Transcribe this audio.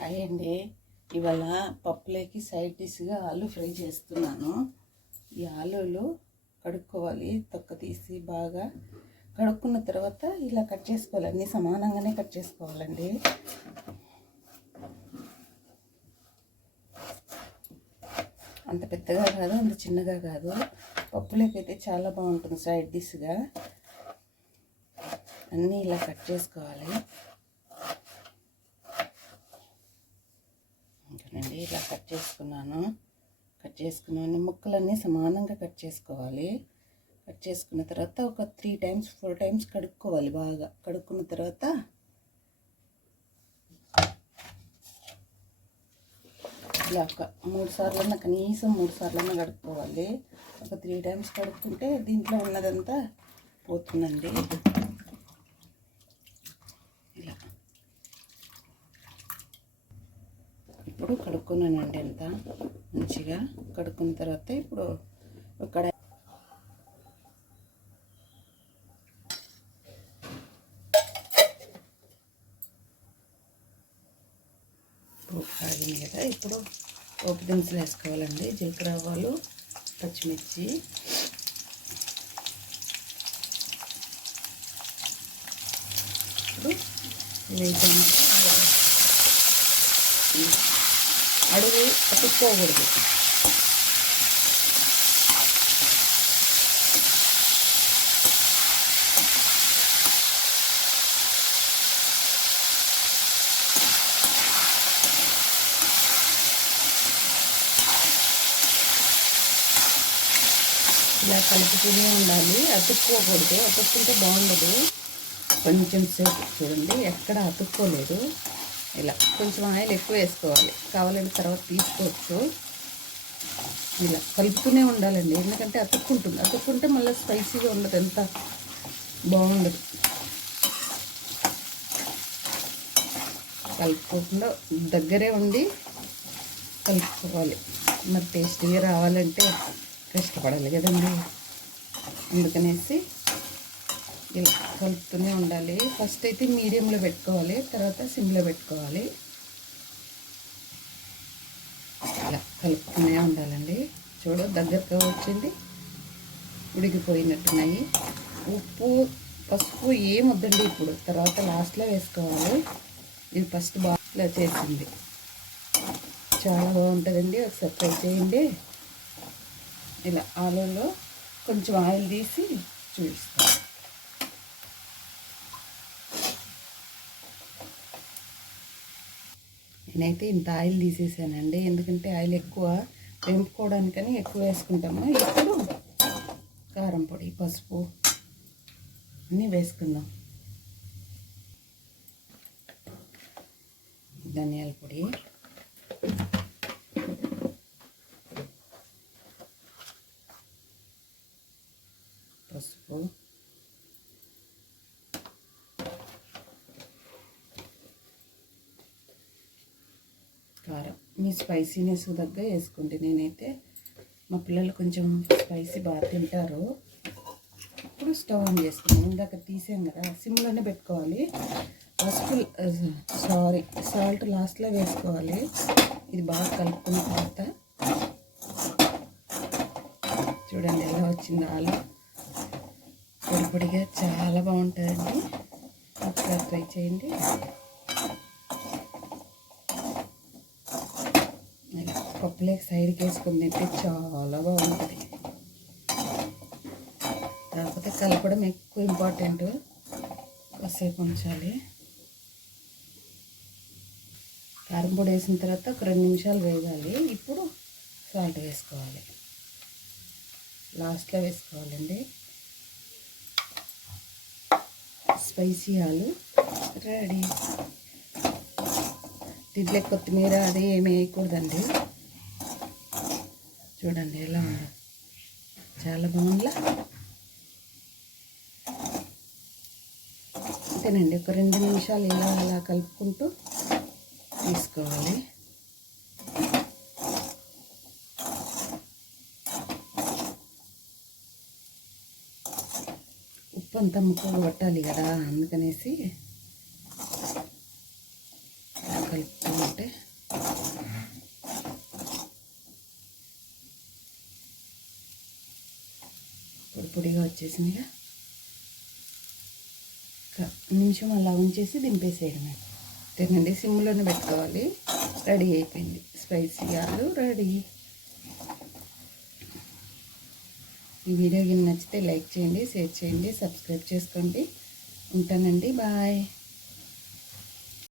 Hi అండి ఇవాళ పప్పులోకి సైడ్ డిష్గా ఆలు ఫ్రై చేస్తున్నాను. ఈ ఆలులు కడుక్కోవాలి. తొక్క తీసి బాగా కడుక్కున్న తర్వాత ఇలా కట్ చేసుకోవాలి. అన్నీ సమానంగానే కట్ చేసుకోవాలండి. అంత పెద్దగా కాదు అంత చిన్నగా కాదు. పప్పులోకి అయితే చాలా బాగుంటుంది సైడ్ డిష్గా. అన్నీ ఇలా కట్ చేసుకోవాలి. అండి ఇలా కట్ చేసుకున్నాను. కట్ చేసుకున్నాను ముక్కలన్నీ సమానంగా కట్ చేసుకోవాలి. కట్ చేసుకున్న తర్వాత ఒక త్రీ టైమ్స్ ఫోర్ టైమ్స్ కడుక్కోవాలి బాగా. కడుక్కున్న తర్వాత ఇలా ఒక మూడు సార్లన్నా కనీసం మూడు సార్లన్నా కడుక్కోవాలి. ఒక త్రీ టైమ్స్ కడుక్కుంటే దీంట్లో ఉన్నదంతా పోతుందండి. ఇప్పుడు కడుక్కున్నానండి అంత. మంచిగా కడుక్కున్న తర్వాత ఇప్పుడు ఇక్కడ కాగింది కదా ఇప్పుడు పోపు దినుసులు వేసుకోవాలండి. జీలకర్ర ఆవాలు పచ్చిమిర్చి. ఇప్పుడు ఇవి అడుగు అతుక్కోకూడదు ఇలా కలుపుతూనే ఉండాలి అతుక్కోకూడదు అతుక్కుంటే బాగుండదు కొంచెం సేపు చూడండి ఎక్కడ అతుక్కోలేదు ఇలా కొంచెం ఆయిల్ ఎక్కువ వేసుకోవాలి. కావాలంటే తర్వాత తీసుకోవచ్చు. ఇలా కలుపుతూనే ఉండాలండి. ఎందుకంటే అతుక్కుంటుంది. అతుక్కుంటే మళ్ళీ స్పైసీగా ఉండదు. ఎంత బాగుండదు. కలుపుకోకుండా దగ్గరే ఉండి కలుపుకోవాలి. మరి టేస్టీగా రావాలంటే కష్టపడాలి కదండి. అందుకనేసి కలుపుతూనే ఉండాలి. ఫస్ట్ అయితే మీడియంలో పెట్టుకోవాలి. తర్వాత సిమ్లో పెట్టుకోవాలి. ఇలా కలుపుతూనే ఉండాలండి. చూడు దగ్గరగా వచ్చింది. ఉడికిపోయినట్టున్నాయి. ఉప్పు పసుపు ఏం వద్దండి ఇప్పుడు. తర్వాత లాస్ట్లో వేసుకోవాలి. ఇది ఫస్ట్ బాగా చేసింది. చాలా బాగుంటుందండి. ఒకసారి ట్రై చేయండి. ఇలా ఆలూలో కొంచెం ఆయిల్ తీసి చూపిస్తాను. నేనైతే ఇంత ఆయిల్ తీసేసానండి. ఎందుకంటే ఆయిల్ ఎక్కువ వేపుకోవడానికని ఎక్కువ వేసుకుంటాము. ఇప్పుడు కారం పొడి పసుపు అన్నీ వేసుకుందాం. ధనియాల పొడి పసుపు కారం మీ స్పైసీనెస్ తగ్గ వేసుకోండి నేనైతే మా పిల్లలు కొంచెం స్పైసీ బాగా తింటారు. ఇప్పుడు స్టవ్ ఆన్ చేసుకున్నాం ఇందాక తీసాం కదా సిమ్లోనే పెట్టుకోవాలి. ఫస్ట్ సారీ సాల్ట్ లాస్ట్లో వేసుకోవాలి. ఇది బాగా కలుపుకున్న తర్వాత చూడండి ఎలా వచ్చింది ఆలు. పొడిపొడిగా చాలా బాగుంటుందండి. ఒకసారి ట్రై చేయండి ఇలా పప్పులేక సైడ్కి వేసుకుని తింటే చాలా బాగుంటుంది. కాకపోతే కలపడం ఎక్కువ ఇంపార్టెంట్. కాసేపు ఉంచాలి. కారం పొడి వేసిన తర్వాత ఒక రెండు నిమిషాలు వేగాలి. ఇప్పుడు సాల్ట్ వేసుకోవాలి. లాస్ట్లో వేసుకోవాలండి. స్పైసీ ఆలు. రెడీ. దీంట్లో కొత్తిమీర అది ఏమి వేయకూడదండి. చూడండి ఎలా ఉందో. చాలా బాగుందిలా అంతేనండి ఒక రెండు నిమిషాలు ఇలా అలా కలుపుకుంటూ తీసుకోవాలి. ఉప్పు అంతా ముక్కలు పట్టాలి కదా అందుకనేసి కలుపుతూ ఉంటే పొడి పొడిగా వచ్చేసిందిగా నిమిషం అలా ఉంచేసి దింపేసేయడమే. తినండి సిమ్లోనే పెట్టుకోవాలి. రెడీ అయిపోయింది. స్పైసీ ఆలు రెడీ. ఈ వీడియో గిన్నె నచ్చితే లైక్ చేయండి షేర్ చేయండి సబ్స్క్రైబ్ చేసుకోండి. ఉంటానండి బాయ్.